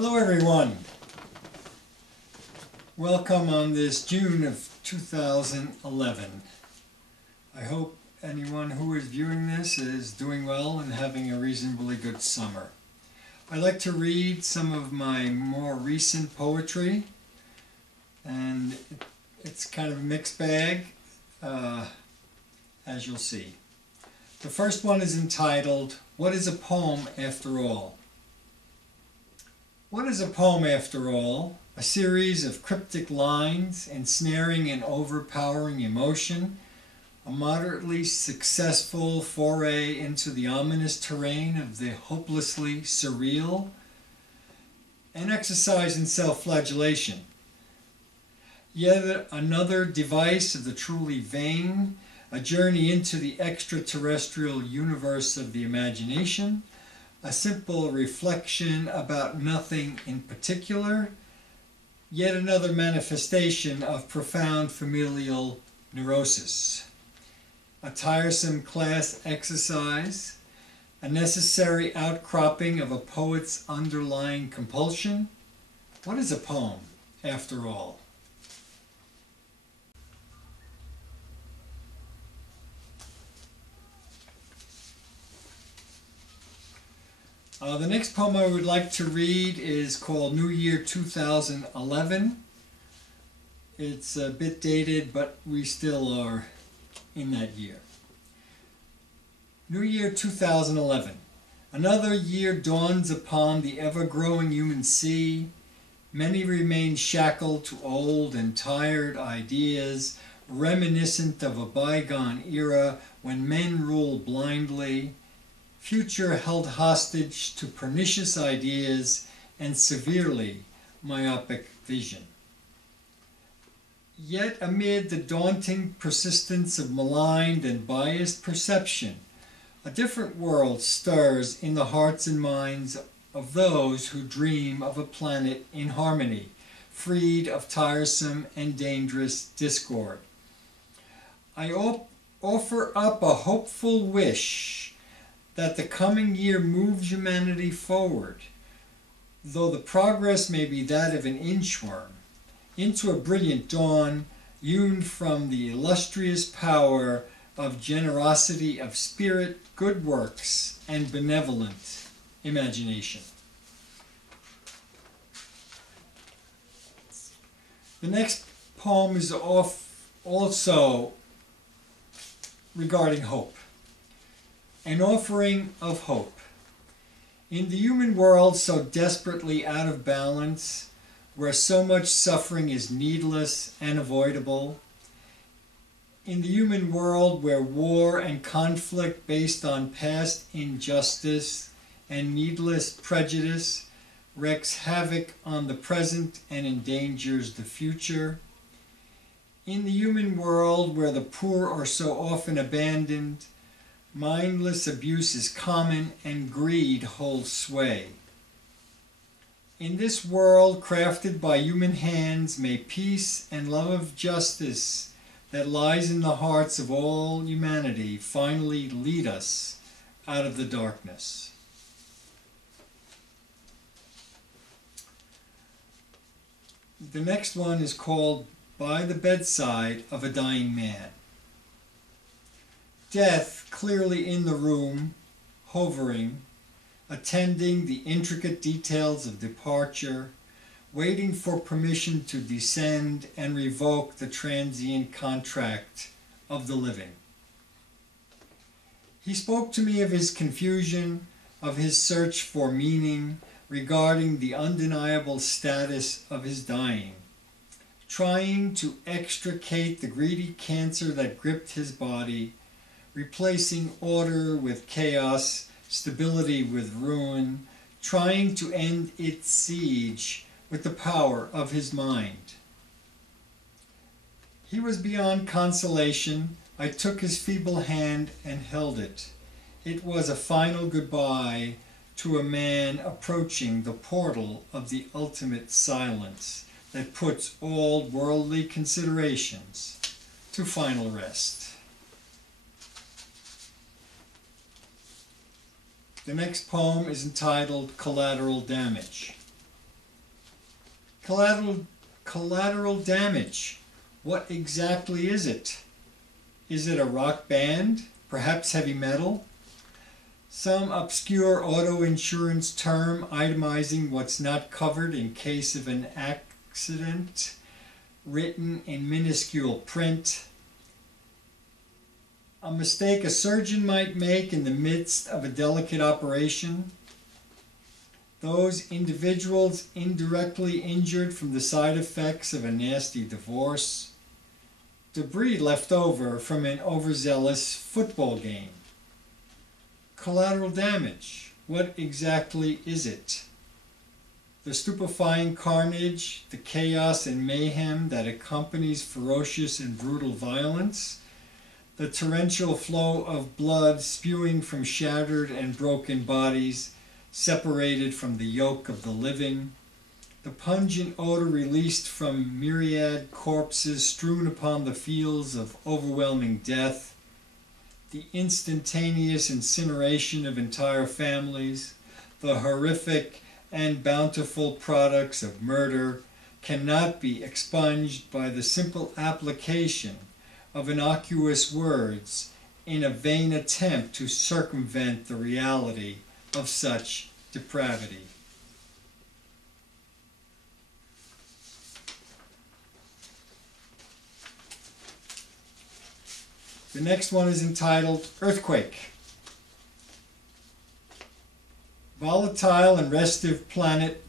Hello everyone. Welcome on this June of 2011. I hope anyone who is viewing this is doing well and having a reasonably good summer. I'd like to read some of my more recent poetry, and it's kind of a mixed bag, as you'll see. The first one is entitled, "What is a Poem After All?" What is a poem after all? A series of cryptic lines ensnaring and overpowering emotion, a moderately successful foray into the ominous terrain of the hopelessly surreal, an exercise in self-flagellation, yet another device of the truly vain, a journey into the extraterrestrial universe of the imagination, a simple reflection about nothing in particular, yet another manifestation of profound familial neurosis, a tiresome class exercise, a necessary outcropping of a poet's underlying compulsion. What is a poem, after all? The next poem I would like to read is called New Year 2011. It's a bit dated, but we still are in that year. New Year 2011. Another year dawns upon the ever-growing human sea. Many remain shackled to old and tired ideas, reminiscent of a bygone era when men ruled blindly, future held hostage to pernicious ideas and severely myopic vision. Yet amid the daunting persistence of maligned and biased perception, a different world stirs in the hearts and minds of those who dream of a planet in harmony, freed of tiresome and dangerous discord. I offer up a hopeful wish that the coming year moves humanity forward, though the progress may be that of an inchworm, into a brilliant dawn hewn from the illustrious power of generosity of spirit, good works, and benevolent imagination. The next poem is also regarding hope. An offering of hope. In the human world so desperately out of balance, where so much suffering is needless and avoidable, in the human world where war and conflict based on past injustice and needless prejudice wreaks havoc on the present and endangers the future, in the human world where the poor are so often abandoned, mindless abuse is common and greed holds sway. In this world crafted by human hands, may peace and love of justice that lies in the hearts of all humanity finally lead us out of the darkness. The next one is called By the Bedside of a Dying Man. Death clearly in the room, hovering, attending the intricate details of departure, waiting for permission to descend and revoke the transient contract of the living. He spoke to me of his confusion, of his search for meaning regarding the undeniable status of his dying, trying to extricate the greedy cancer that gripped his body, replacing order with chaos, stability with ruin, trying to end its siege with the power of his mind. He was beyond consolation. I took his feeble hand and held it. It was a final goodbye to a man approaching the portal of the ultimate silence that puts all worldly considerations to final rest. The next poem is entitled Collateral Damage. Collateral Damage. What exactly is it? Is it a rock band? Perhaps heavy metal? Some obscure auto insurance term itemizing what's not covered in case of an accident, written in minuscule print. A mistake a surgeon might make in the midst of a delicate operation. Those individuals indirectly injured from the side effects of a nasty divorce. Debris left over from an overzealous football game. Collateral damage. What exactly is it? The stupefying carnage, the chaos and mayhem that accompanies ferocious and brutal violence, the torrential flow of blood spewing from shattered and broken bodies, separated from the yoke of the living, the pungent odor released from myriad corpses strewn upon the fields of overwhelming death, the instantaneous incineration of entire families, the horrific and bountiful products of murder cannot be expunged by the simple application of innocuous words in a vain attempt to circumvent the reality of such depravity. The next one is entitled Earthquake. Volatile and restive planet,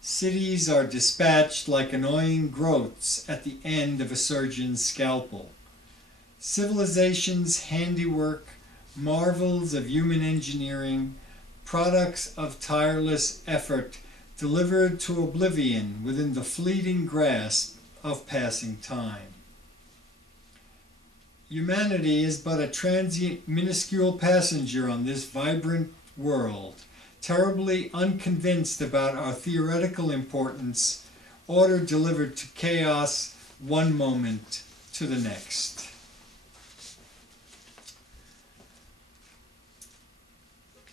cities are dispatched like annoying growths at the end of a surgeon's scalpel. Civilization's handiwork, marvels of human engineering, products of tireless effort delivered to oblivion within the fleeting grasp of passing time. Humanity is but a transient, minuscule passenger on this vibrant world, terribly unconvinced about our theoretical importance, order delivered to chaos one moment to the next.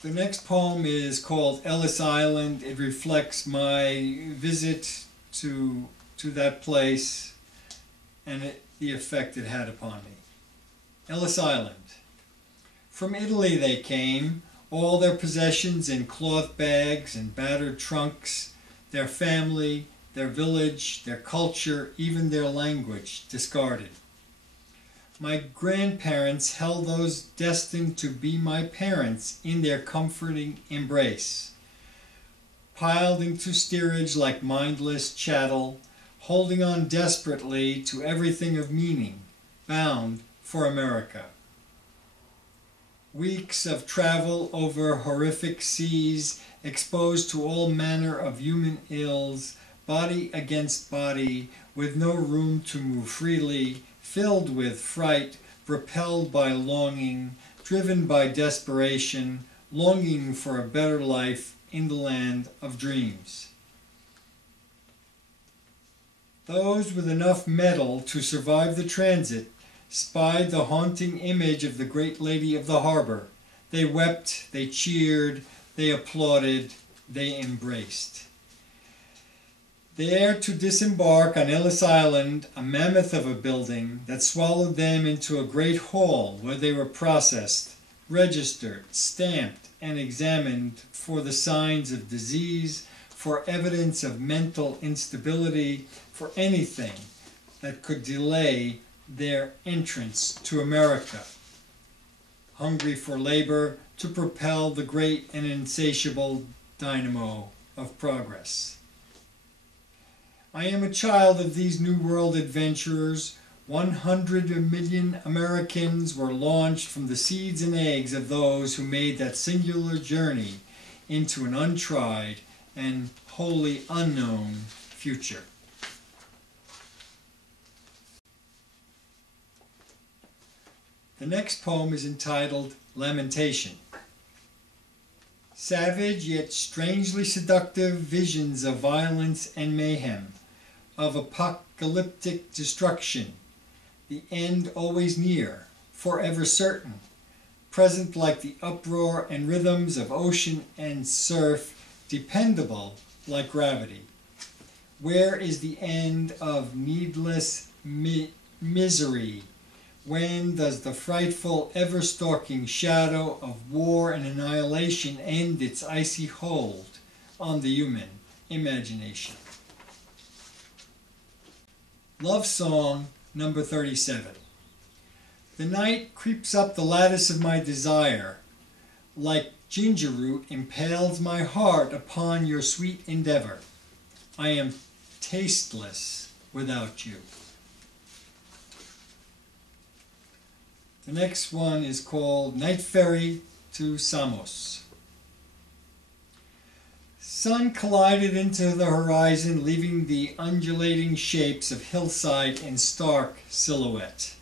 The next poem is called Ellis Island. It reflects my visit to that place and the effect it had upon me. Ellis Island. From Italy they came, all their possessions in cloth bags and battered trunks, their family, their village, their culture, even their language discarded. My grandparents held those destined to be my parents in their comforting embrace. Piled into steerage like mindless chattel, holding on desperately to everything of meaning, bound for America. Weeks of travel over horrific seas, exposed to all manner of human ills, body against body, with no room to move freely, filled with fright, propelled by longing, driven by desperation, longing for a better life in the land of dreams. Those with enough mettle to survive the transit spied the haunting image of the great lady of the harbor. They wept, they cheered, they applauded, they embraced. There to disembark on Ellis Island, a mammoth of a building that swallowed them into a great hall where they were processed, registered, stamped, and examined for the signs of disease, for evidence of mental instability, for anything that could delay their entrance to America, hungry for labor to propel the great and insatiable dynamo of progress. I am a child of these New World adventurers. 100 million Americans were launched from the seeds and eggs of those who made that singular journey into an untried and wholly unknown future. The next poem is entitled Lamentation. Savage yet strangely seductive visions of violence and mayhem, of apocalyptic destruction, the end always near, forever certain, present like the uproar and rhythms of ocean and surf, dependable like gravity. Where is the end of needless misery? When does the frightful, ever-stalking shadow of war and annihilation end its icy hold on the human imagination? Love Song number 37. The night creeps up the lattice of my desire, like ginger root impales my heart upon your sweet endeavor. I am tasteless without you. The next one is called Night Ferry to Samos. Sun collided into the horizon, leaving the undulating shapes of hillside in stark silhouette.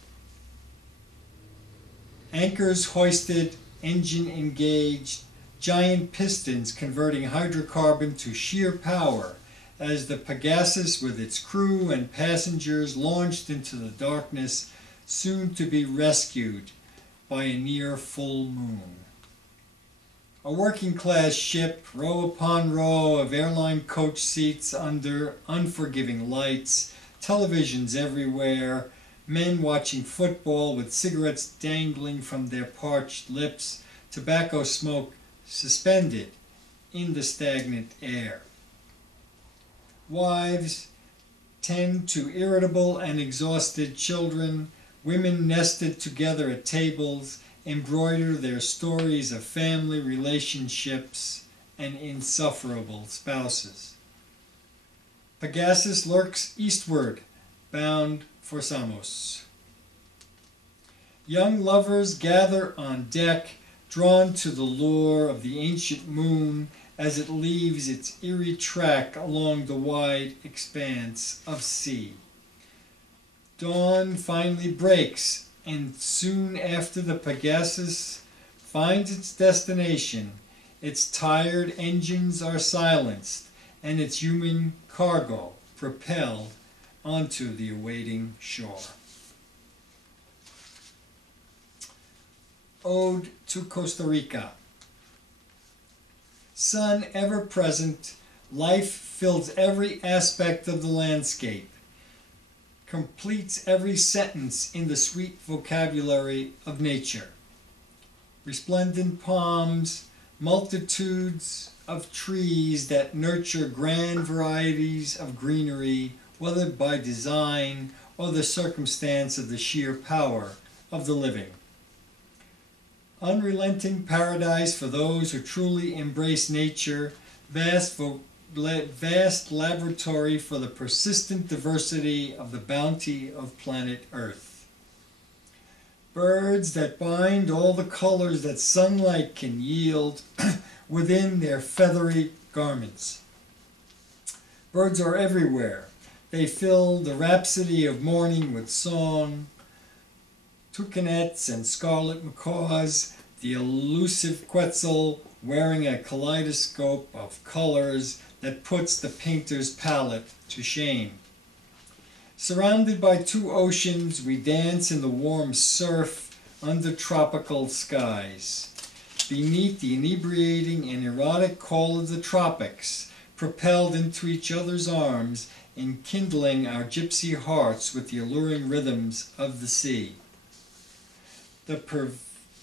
Anchors hoisted, engine engaged, giant pistons converting hydrocarbon to sheer power as the Pegasus with its crew and passengers launched into the darkness, soon to be rescued by a near full moon. A working-class ship, row upon row of airline coach seats under unforgiving lights, televisions everywhere, men watching football with cigarettes dangling from their parched lips, tobacco smoke suspended in the stagnant air. Wives tend to irritable and exhausted children. Women nested together at tables embroider their stories of family relationships and insufferable spouses. Pegasus lurks eastward, bound for Samos. Young lovers gather on deck, drawn to the lure of the ancient moon as it leaves its eerie track along the wide expanse of sea. Dawn finally breaks, and soon after the Pegasus finds its destination, its tired engines are silenced, and its human cargo propelled onto the awaiting shore. Ode to Costa Rica. Sun ever present, life fills every aspect of the landscape, completes every sentence in the sweet vocabulary of nature. Resplendent palms, multitudes of trees that nurture grand varieties of greenery, whether by design or the circumstance of the sheer power of the living. Unrelenting paradise for those who truly embrace nature, vast laboratory for the persistent diversity of the bounty of planet Earth. Birds that bind all the colors that sunlight can yield within their feathery garments. Birds are everywhere. They fill the rhapsody of morning with song. Toucanets and scarlet macaws, the elusive quetzal wearing a kaleidoscope of colors that puts the painter's palette to shame. Surrounded by two oceans, we dance in the warm surf under tropical skies. Beneath the inebriating and erotic call of the tropics, propelled into each other's arms, enkindling our gypsy hearts with the alluring rhythms of the sea. The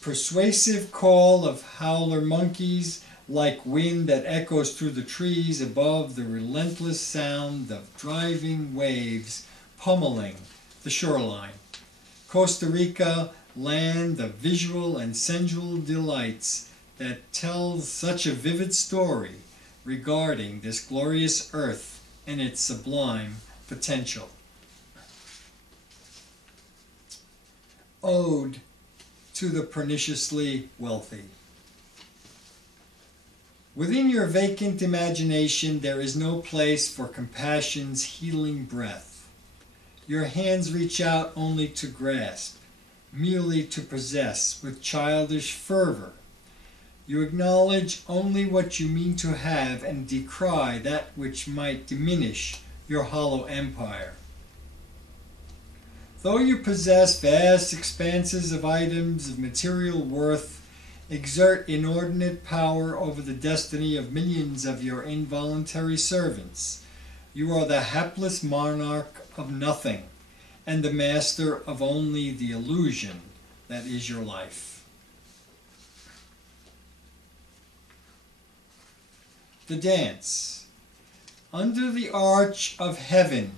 persuasive call of howler monkeys, like wind that echoes through the trees above the relentless sound of driving waves pummeling the shoreline. Costa Rica, land of visual and sensual delights that tells such a vivid story regarding this glorious earth and its sublime potential. Ode to the perniciously wealthy. Within your vacant imagination there is no place for compassion's healing breath. Your hands reach out only to grasp, merely to possess with childish fervor. You acknowledge only what you mean to have and decry that which might diminish your hollow empire. Though you possess vast expanses of items of material worth, exert inordinate power over the destiny of millions of your involuntary servants, You are the hapless monarch of nothing, and the master of only the illusion that is your life. The dance. Under the arch of heaven,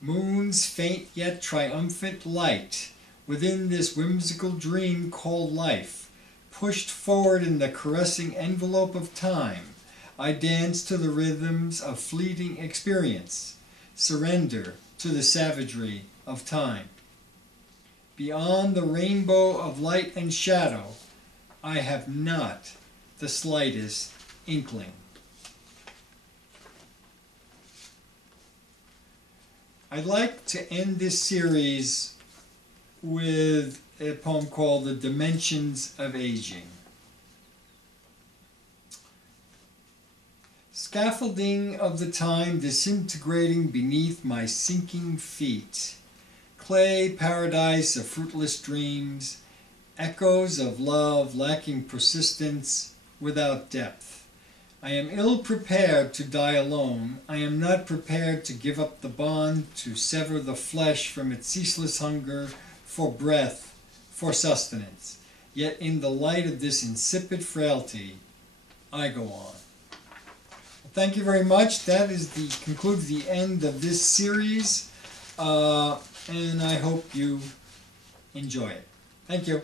moon's faint yet triumphant light, within this whimsical dream called life, pushed forward in the caressing envelope of time, I dance to the rhythms of fleeting experience, surrender to the savagery of time. Beyond the rainbow of light and shadow, I have not the slightest inkling. I'd like to end this series with a poem called The Dimensions of Aging. Scaffolding of the time disintegrating beneath my sinking feet, clay paradise of fruitless dreams, echoes of love lacking persistence, without depth. I am ill prepared to die alone. I am not prepared to give up the bond, to sever the flesh from its ceaseless hunger for breath, for sustenance. Yet in the light of this insipid frailty, I go on. Thank you very much. That concludes the end of this series, and I hope you enjoy it. Thank you.